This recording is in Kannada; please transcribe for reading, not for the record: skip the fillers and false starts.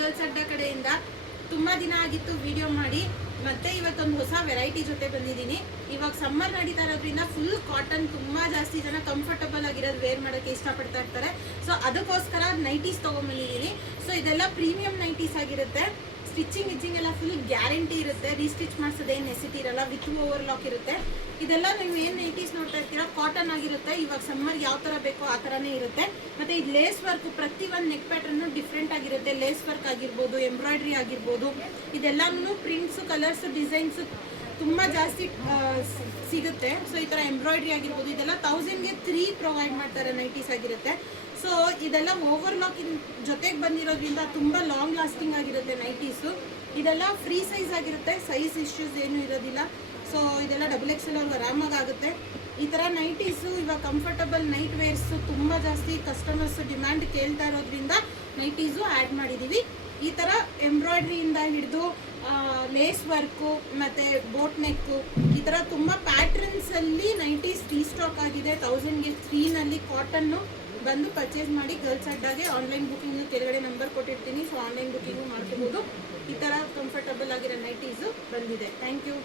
ಗರ್ಲ್ಸ್ ಅಡ್ಡ ಕಡೆಯಿಂದ. ತುಂಬಾ ದಿನ ಆಗಿತ್ತು ವಿಡಿಯೋ ಮಾಡಿ, ಮತ್ತೆ ಇವತ್ತೊಂದು ಹೊಸ ವೆರೈಟಿ ಜೊತೆ ಬಂದಿದ್ದೀನಿ. ಇವಾಗ ಸಮ್ಮರ್ ನಡೀತಾ ಇರೋದ್ರಿಂದ ಫುಲ್ ಕಾಟನ್, ತುಂಬಾ ಜಾಸ್ತಿ ಜನ ಕಂಫರ್ಟಬಲ್ ಆಗಿರೋದು ವೇರ್ ಮಾಡೋಕ್ಕೆ ಇಷ್ಟಪಡ್ತಾ ಇರ್ತಾರೆ. ಸೊ ಅದಕ್ಕೋಸ್ಕರ ನೈಟೀಸ್ ತೊಗೊಂಬಂದಿದ್ದೀನಿ. ಸೊ ಇದೆಲ್ಲ ಪ್ರೀಮಿಯಂ ನೈಟೀಸ್ ಆಗಿರುತ್ತೆ. ಸ್ಟಿಚಿಂಗ್ ಎಲ್ಲ ಫುಲ್ ಗ್ಯಾರಂಟಿ ಇರುತ್ತೆ. ರೀಸ್ಟಿಚ್ ಮಾಡಿಸೋದೇನು ನೆಸಿಟಿ ಇರಲ್ಲ, ವಿತ್ ಓವರ್ಲಾಕ್ ಇರುತ್ತೆ. ಇದೆಲ್ಲ ನೀವು ಏನು ನೈಟೀಸ್ ನೋಡ್ತಾ ಇರ್ತೀರಾ ಕಾಟನ್ ಆಗಿರುತ್ತೆ. ಇವಾಗ ಸಮ್ಮರ್ ಯಾವ ಥರ ಬೇಕೋ ಆ ಥರನೇ ಇರುತ್ತೆ. ಮತ್ತು ಇದು ಲೇಸ್ ವರ್ಕ್, ಪ್ರತಿ ಒಂದು ನೆಕ್ ಪ್ಯಾಟರ್ನು ಡಿಫ್ರೆಂಟ್ ಆಗಿರುತ್ತೆ. ಲೇಸ್ ವರ್ಕ್ ಆಗಿರ್ಬೋದು, ಎಂಬ್ರಾಯ್ಡ್ರಿ ಆಗಿರ್ಬೋದು, ಇದೆಲ್ಲನೂ ಪ್ರಿಂಟ್ಸು, ಕಲರ್ಸು, ಡಿಸೈನ್ಸು ತುಂಬ ಜಾಸ್ತಿ ಸಿಗುತ್ತೆ. ಸೊ ಈ ಥರ ಎಂಬ್ರಾಯ್ಡ್ರಿ ಆಗಿರ್ಬೋದು, ಇದೆಲ್ಲ 1000ಗೆ 3 ಪ್ರೊವೈಡ್ ಮಾಡ್ತಾರೆ. ನೈಟೀಸ್ ಆಗಿರುತ್ತೆ. ಸೊ ಇದೆಲ್ಲ ಓವರ್ಲಾಕಿನ ಜೊತೆಗೆ ಬಂದಿರೋದ್ರಿಂದ ತುಂಬ ಲಾಂಗ್ ಲಾಸ್ಟಿಂಗ್ ಆಗಿರುತ್ತೆ ನೈಟೀಸು. ಇದೆಲ್ಲ ಫ್ರೀ ಸೈಜ್ ಆಗಿರುತ್ತೆ, ಸೈಜ್ ಇಶ್ಯೂಸ್ ಏನೂ ಇರೋದಿಲ್ಲ. ಸೊ ಇದೆಲ್ಲ XXL ಅವ್ರಿಗೆ ಆರಾಮಾಗಿ ಆಗುತ್ತೆ. ಈ ಥರ ನೈಟೀಸು ಇವಾಗ ಕಂಫರ್ಟಬಲ್ ನೈಟ್ ವೇರ್ಸು ತುಂಬ ಜಾಸ್ತಿ ಕಸ್ಟಮರ್ಸ್ ಡಿಮ್ಯಾಂಡ್ ಕೇಳ್ತಾ ಇರೋದ್ರಿಂದ ನೈಟೀಸು ಆ್ಯಡ್ ಮಾಡಿದ್ದೀವಿ. ಈ ಥರ ಎಂಬ್ರಾಯ್ಡ್ರಿಯಿಂದ ಹಿಡಿದು ಲೇಸ್ ವರ್ಕು ಮತ್ತು ಬೋಟ್ ನೆಕ್ಕು, ಈ ಥರ ತುಂಬ ಪ್ಯಾಟ್ರನ್ಸಲ್ಲಿ ನೈಟೀಸ್ ರೀಸ್ಟಾಕ್ ಆಗಿದೆ. 1000ಗೆ 3ನಲ್ಲಿ ಕಾಟನ್ನು ಬಂದು ಪರ್ಚೇಸ್ ಮಾಡಿ. ಗರ್ಲ್ಸ್ ಅಡ್ಡಾಗೆ ಆನ್ಲೈನ್ ಬುಕ್ಕಿಂಗು ಕೆಳಗಡೆ ನಂಬರ್ ಕೊಟ್ಟಿರ್ತೀನಿ. ಸೊ ಆನ್ಲೈನ್ ಬುಕ್ಕಿಂಗು ಮಾಡ್ಕೋಬೋದು. ಈ ಥರ ಕಂಫರ್ಟಬಲ್ ಆಗಿರೋ ನೈಟೀಸು ಬಂದಿದೆ. Thank you.